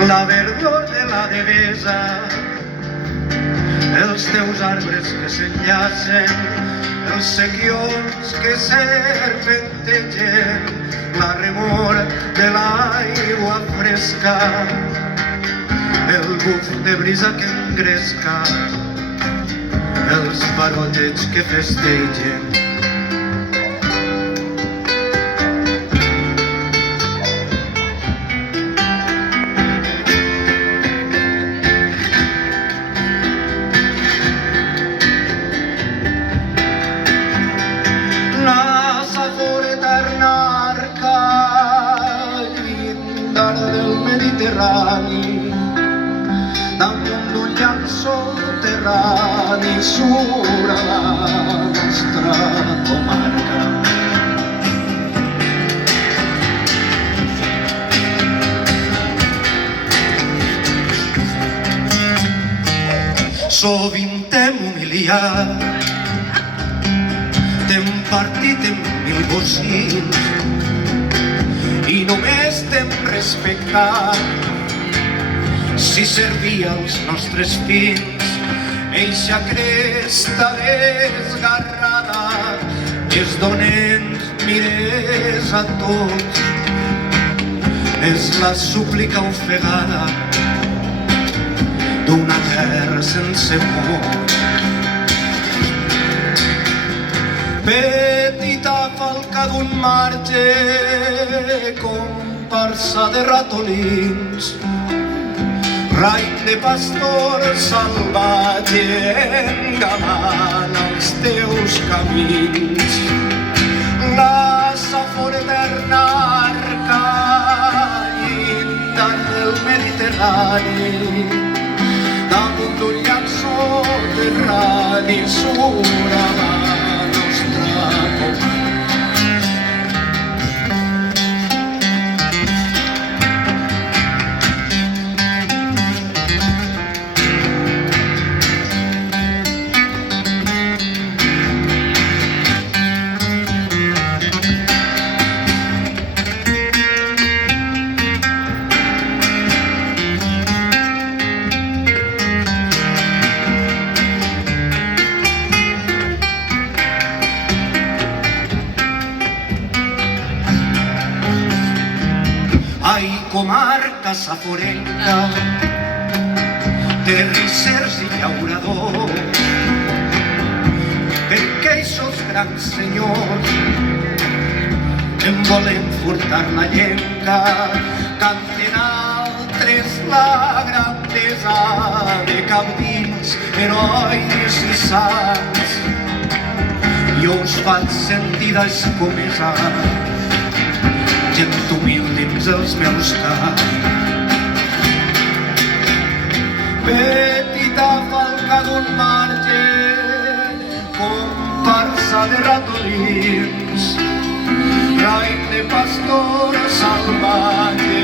la verdor de la devesa, els teus arbres que s'enllacen, els sequions que serpentegen, la remor de l'aigua fresca, el buf de brisa que engresca, els parollets que festegen. Damunt d'un llac soterrani surt a la nostra comarca. Sovint t'hem humiliat, t'hem partit en mil bocins i només t'hem respectat si servia els nostres fins. Eixa cresta desgarrada és d'on ens mires a tots, és la súplica ofegada d'una terra sense por. Petita falca d'un marge, comparsa de ratolins, raïm de pastor salvatge engalant els teus camins. La safor eterna arca llinda del Mediterrani, damunt d'un llac soterrani surt a la nostra comarca. Ai, comarca saforenca, terrissers i llauradors, perquè eixos grans senyors en volen furtar la llengua, canten altres la grandesa de cabdills, herois i sants. Jo us faig sentir d'escomesa, gent humil dins els meus caps. Petita falca d'un marge, comparsa de ratolins, raïm de pastor salvatge